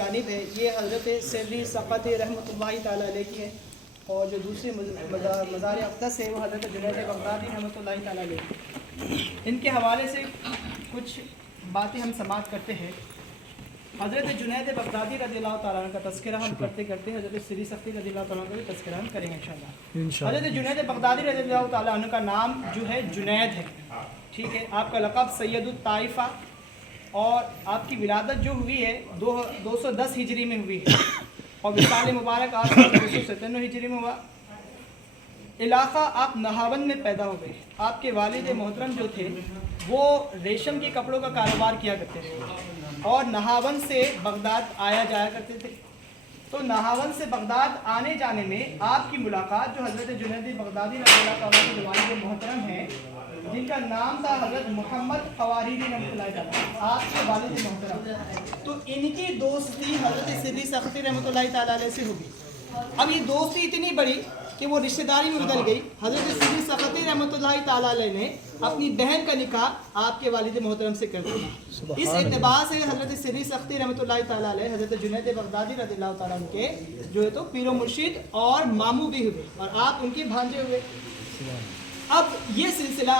जानिब है, ये हज़रत सिर्री सक़ती रहमतुल्लाहि ताला अलैह की है, और जो दूसरी मज़ार अक़दस है वो हज़रत जुनैद बग़दादी रहमतुल्लाहि ताला अलैह। इनके हवाले से कुछ बातें हम समाअत करते हैं। हज़रत जुनैद बग़दादी रज़ियल्लाहु ताला अन्हु का तज़किरा हम करते करते हज़रत सिर्री सक़ती रज़ियल्लाहु ताला अन्हु का भी तज़किरा हम करेंगे इंशाअल्लाह। हज़रत जुनैद बग़दादी रज़ियल्लाहु ताला अन्हु का नाम जो है जुनैद है, ठीक है। आपका लक़ब सैयदुत ताइफ़ा, और आपकी विलादत जो हुई है 210 हिजरी में हुई है, और विसाल मुबारक आप 297 हिजरी में हुआ। इलाक़ा आप नहावन में पैदा हो गए। आपके वालिद मोहतरम जो थे वो रेशम के कपड़ों का कारोबार किया करते थे, और नहावन से बगदाद आया जाया करते थे। तो नहावन से बगदाद आने जाने में आपकी मुलाकात जो हज़रत जुनैद बग़दादी रज़ियल्लाहु ताला के वालिद मोहतरम हैं, जिनका नाम था हज़रत मोहम्मद क़वारीदी रहमतुल्लाहि ताला, आपके वालिद मोहतरम, तो इनकी दोस्ती हज़रत सिर्री सक़ती रहमतुल्लाहि ताला अलैह से होगी। अब ये दोस्ती इतनी बड़ी कि वो रिश्तेदारी में बदल गई। हज़रत सिर्री सक़ती रहमतुल्लाहि ताला अलैह ने अपनी बहन का निकाह आपके वालिद मोहतरम से कर दिया। इस एतबार से हज़रत सिर्री सक़ती रहमतुल्लाहि ताला अलैह हज़रत जुनैद बग़दादी रज़ियल्लाहु ताला अन्हु के जो है तो पीरो मुर्शिद और मामू भी हुए, और आप उनके भांजे हुए। अब ये सिलसिला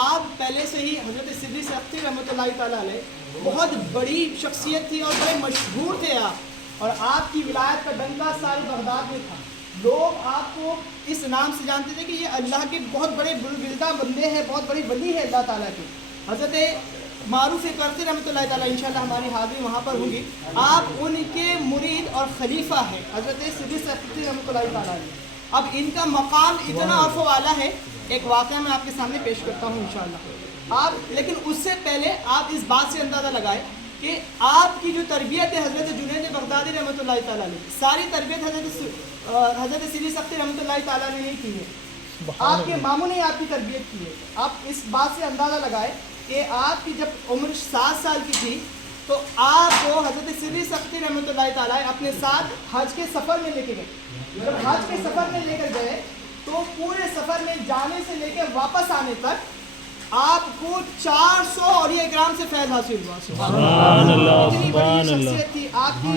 आप पहले से ही हज़रत सिर्री सक़ती रहमतुल्लाहि ताला अलैह बहुत बड़ी शख्सियत थी और बड़े मशहूर थे आप, और आपकी विलायत का डंका सारे बगदाद में था। लोग आपको इस नाम से जानते थे कि ये अल्लाह के बहुत बड़े बुलबिल्दा बंदे हैं, बहुत बड़ी वली है अल्लाह ताला की। हज़रत मारूफ करती रहमतुल्लाहि ताला इंशाअल्लाह हमारी हाज़िरी वहाँ पर होगी। आप उनके मुरीद और खलीफा है हज़रत सिर्री सक़ती रहमतुल्लाहि ताला अलैह। अब इनका मकाम इतना अफ़ वाला है, एक वाक़या मैं आपके सामने पेश करता हूँ इंशाअल्लाह। आप लेकिन उससे पहले आप इस बात से अंदाज़ा लगाए कि आपकी जो तरबियत है हज़रत जुनैद बग़दादी रहमतुल्लाहि ताला अलैह, सारी तरबियत हज़रत सिर्री सक़ती रहमतुल्लाहि ताला अलैह ने की है। आपके मामू ने आपकी तरबियत की है। आप इस बात से अंदाज़ा लगाए कि आपकी जब उम्र 7 साल की थी तो आपको हज़रत सिर्री सक़ती रहमतुल्लाहि ताला अपने साथ हज के सफ़र में लेके गए। जब हज के सफ़र में लेकर गए तो पूरे सफ़र में जाने से लेकर वापस आने तक आपको 400 औलिया किराम से फैज़ हासिल हुआ। इतनी बड़ी शख्सियत थी आपकी।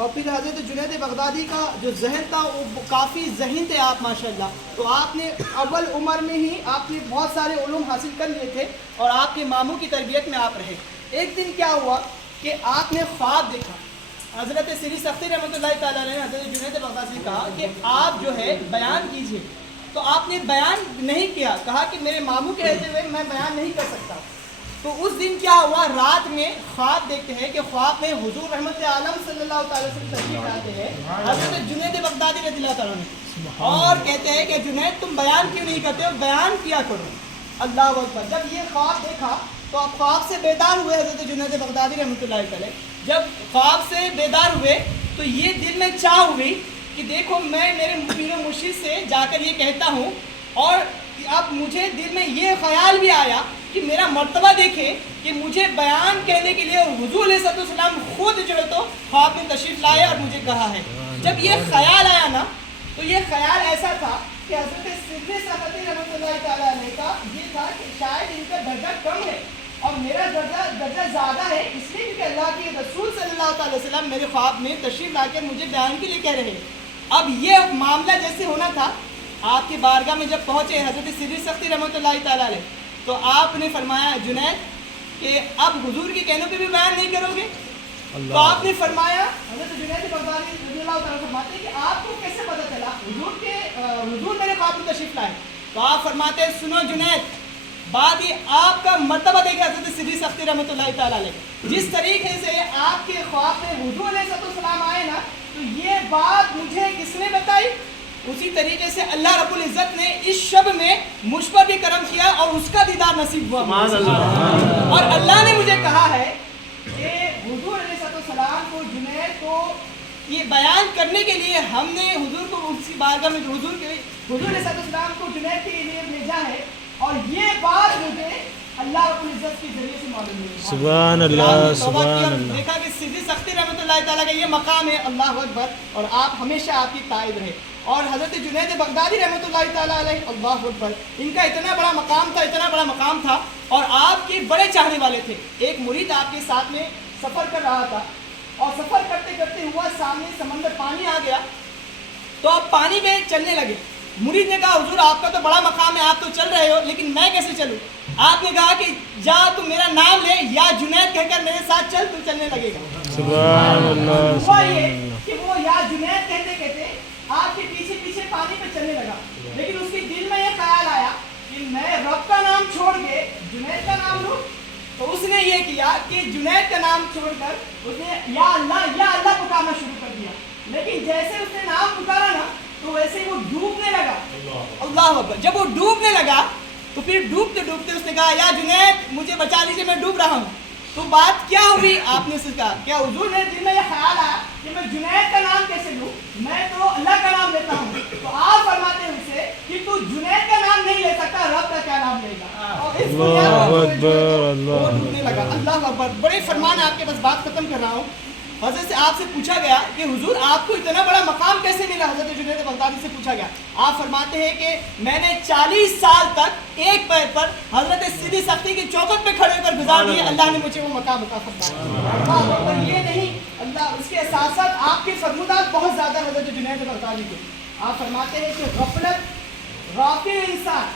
और फिर हज़रत जुनैद बग़दादी का जो जहन था वो काफ़ी ज़हीन थे आप माशाल्लाह। तो आपने अव्वल उम्र में ही आपने बहुत सारे उलूम हासिल कर लिए थे, और आपके मामू की तरबियत में आप रहे। एक दिन क्या हुआ कि आपने ख्वाब देखा। हज़रत सिर्री सक़ती रहमतुल्लाहि ताला अलैह ने हज़रत जुनैद बग़दादी से कहा कि आप जो है बयान कीजिए। तो आपने बयान नहीं किया, कहा कि मेरे मामू के रहते हुए मैं बयान नहीं कर सकता। तो उस दिन क्या हुआ, रात में ख्वाब देखते हैं कि ख्वाब में हुजूर रहमत आलम सल्लल्लाहु अलैहि वसल्लम तशरीफ लाते हैं हज़रत जुनैद बग़दादी रज़ियल्लाहु ताला अन्हु, और कहते हैं कि जुनैद तुम बयान क्यों नहीं करते हो, बयान किया करो। अल्लाह अकबर। जब ये ख्वाब देखा तो आप ख्वाब से बेदार हुए हज़रत जुनैद बग़दादी रहमतुल्लाहि अलैह। जब ख्वाब से बेदार हुए तो ये दिल में चाह हुई कि देखो मैं मेरे पीर मुर्शिद से जाकर ये कहता हूँ, और अब मुझे दिल में ये ख्याल भी आया कि मेरा मर्तबा देखे कि मुझे बयान कहने के लिए हुजूर अलैहिस्सलाम खुद जो है तो ख्वाब में तशरीफ़ लाए और मुझे कहा है। जब ये ख्याल आया ना तो ये ख्याल ऐसा था कि हज़रत सिर्री सक़ती रहमतुल्लाहि ताला अलैह का ये था कि शायद इनका दर्जा कम है और मेरा दर्जा ज़्यादा है, इसलिए क्योंकि अल्लाह के रसूल सल्लल्लाहु अलैहि वसल्लम मेरे ख्वाब में तशरीफ़ लाकर मुझे बयान के लिए कह रहे हैं। अब ये मामला जैसे होना था, आपकी बारगाह में जब पहुँचे हज़रत सिर्री सक़ती रहमतुल्लाहि ताला अलैह, तो आपने फरमाया जुनैद कि अब हुजूर के कहने पे भी बयान नहीं करोगे। तो आपने फरमाया, हज़रत जुनैद बग़दादी रज़ियल्लाहु ताला फरमाते हैं कि आपको कैसे पता चला हुजूर मेरे ख्वाब में तशरीफ़ लाए। तो आप फरमाते हैं सुनो जुनैद, बात ये आपका मर्तबा देखे हज़रत सिर्री सक़ती रहमतुल्लाहि ताला अलैह, जिस तरीके से आपके ख्वाब में हुजूर अलैहिस्सलाम आए ना, तो ये बात मुझे किसने बताई, उसी तरीके से अल्लाह रब्बुल इज़्ज़त ने इस शब में मुझ पर भी करम किया और उसका दीदार नसीब हुआ। और अल्लाह ने मुझे कहा है कि हुजूर अलैहिस्सलाम को जुनैद को ये बयान करने के लिए हमने हुजूर को उसी बारगाह में हुजूर अलैहिस्सलाम को जुनैद के लिए भेजा है, और ये बात मुझे अल्लाह रब्बुल इज़्ज़त के जरिए से मालूम हुई। सुभान अल्लाह, सुभान अल्लाह। देखा कि सिर्री सक़ती रहमतुल्लाहि ताला का ये मकाम है, अल्लाह अकबर, और आप हमेशा आपकी ताइब रहे। और हज़रत जुनैद बग़दादी रहमतुल्लाहि ताला अलैह, अल्लाह अकबर, इनका इतना बड़ा मकाम था, इतना बड़ा मकाम था, और आपके बड़े चाहने वाले थे। एक मुरीद आपके साथ में सफ़र कर रहा था, और सफ़र करते करते سامنے سمندر پانی آ گیا تو آپ پانی میں چلنے لگے. مرید نے کہا حضور آپ کا تو بڑا مقام ہے, آپ تو چل رہے ہو, لیکن میں کیسے چلوں؟ آپ نے کہا کہ جا تو میرا نام لے یا جنید کہہ کر میرے ساتھ چل, تو چلنے لگے گا. سبحان اللہ. ہوا یہ کہ وہ یا جنید کہتے کہتے آپ کے پیچھے پیچھے پانی پہ چلنے لگا, لیکن اس کے دل میں یہ خیال آیا کہ میں رب کا نام چھوڑ کے جنید کا نام لوں. تو اس نے یہ کیا کہ جنید کا نام چھوڑ کر اس نے یا اللہ پکارنا شروع کر دیا. لیکن جیسے اس نے نام پکارا نا تو ویسے ہی وہ ڈوبنے لگا. اللہ اکبر. جب وہ ڈوبنے لگا تو پھر ڈوبتے ڈوبتے اس نے کہا یا جنید مجھے بچا لیجیے, میں ڈوب رہا ہوں. تو بات کیا ہوئی آپ نے سے کہا کیا حضور نے دل میں یہ خیال آیا کہ میں جنید کا نام کیسے لوں, میں تو اللہ کا نام لیتا ہوں. تو آپ فرماتے ہیں اسے کہ تو جنید کا نام نہیں لے سکتا, رب کا کیا نام لے گا. اور اس کو ڈوبنے لگا. اللہ اکبر. بڑے فرمان آپ کے بس بات ختم کر رہا ہوں. حضرت سے آپ سے پوچھا گیا کہ حضور آپ کو اتنا بڑا مقام کیسے ملا؟ حضرت جنید بغدادی سے پوچھا گیا. آپ فرماتے ہیں کہ میں نے 40 سال تک ایک پیر پر حضرت سیدھی سختی کی چوکھٹ پہ کھڑے ہو کر گزار دیے, اللہ نے مجھے وہ مقام عطا فرمایا. اور یہ نہیں, اللہ اس کے ساتھ ساتھ آپ کے فرمودات بہت زیادہ حضرت جنید بغدادی کے. آپ فرماتے ہیں کہ غافل انسان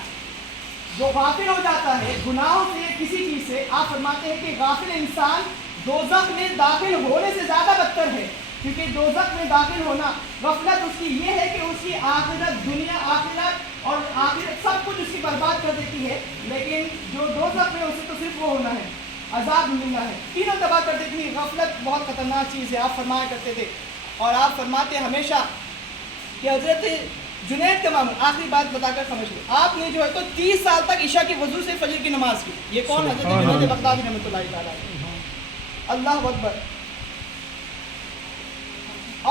جو غافل ہو جاتا ہے گناہوں سے کسی چیز سے, آپ فرماتے ہیں کہ غافل انسان دوزخ میں داخل ہونے سے زیادہ بدتر ہے, کیونکہ دوزخ میں داخل ہونا غفلت اس کی یہ ہے کہ اس کی آخرت, دنیا آخرت اور آخرت سب کچھ اس کی برباد کر دیتی ہے. لیکن جو دوزخ میں اسے تو صرف وہ ہونا ہے, عذاب ملنا ہے, تینوں تباہ کر دیتی ہے. غفلت بہت خطرناک چیز ہے, آپ فرمایا کرتے تھے. اور آپ فرماتے ہمیشہ کہ حضرت جنید کا معمول, آخری بات بتا کر سمجھ لیں, آپ نے جو ہے تو 30 سال تک عشاء کی وضو سے فجر کی نماز کی. یہ کون؟ حضرت جنید بغدادی رحمۃ اللہ تعالیٰ. اللہ اکبر.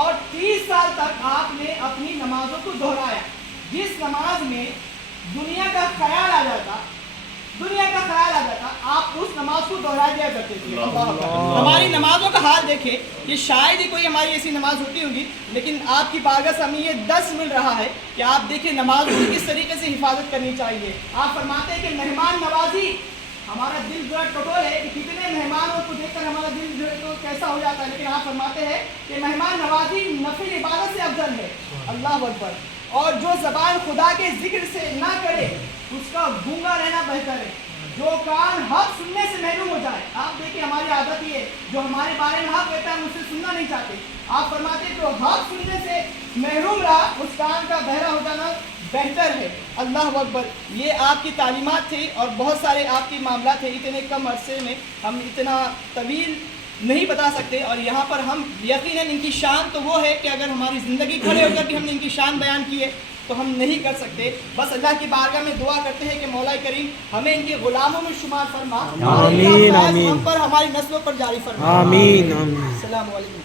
اور 30 سال تک آپ نے اپنی نمازوں کو دہرایا. جس نماز میں دنیا کا خیال آ جاتا آپ اس نماز کو دہرا دیا کرتے تھے. ہماری نمازوں کا حال دیکھیں, یہ شاید ہی کوئی ہماری ایسی نماز ہوتی ہوگی, لیکن آپ کی بارگاہ سے ہمیں یہ درس مل رہا ہے کہ آپ دیکھیں نمازوں کی کس طریقے سے حفاظت کرنی چاہیے. آپ فرماتے ہیں کہ مہمان نوازی, ہمارا دل جو ہے ٹٹول ہے کہ کتنے مہمانوں کو دیکھ کر ہمارا دل جو ہے تو کیسا ہو جاتا ہے, لیکن آپ فرماتے ہیں کہ مہمان نوازی نفل عبادت سے افضل ہے. اللہ اکبر. اور جو زبان خدا کے ذکر سے نہ کرے اس کا گونگا رہنا بہتر ہے. جو کان حق سننے سے محروم ہو جائے, آپ دیکھیں ہماری عادت یہ ہے جو ہمارے بارے میں حق کہتا ہے ہم اس سے سننا نہیں چاہتے. آپ فرماتے ہیں جو حق سننے سے محروم رہا اس کان کا بہرا ہو جانا بہتر ہے. اللہ اکبر. یہ آپ کی تعلیمات تھی اور بہت سارے آپ کے معاملات تھے. اتنے کم عرصے میں ہم اتنا طویل نہیں بتا سکتے, اور یہاں پر ہم یقیناً ان کی شان تو وہ ہے کہ اگر ہماری زندگی کھڑے ہو کر بھی ہم نے ان کی شان بیان کی ہے تو ہم نہیں کر سکتے. بس اللہ کی بارگاہ میں دعا کرتے ہیں کہ مولا کریم ہمیں ان کے غلاموں میں شمار فرما, آمین آمین, ہم پر ہماری نسلوں پر جاری فرما. آمین آمین. السلام علیکم.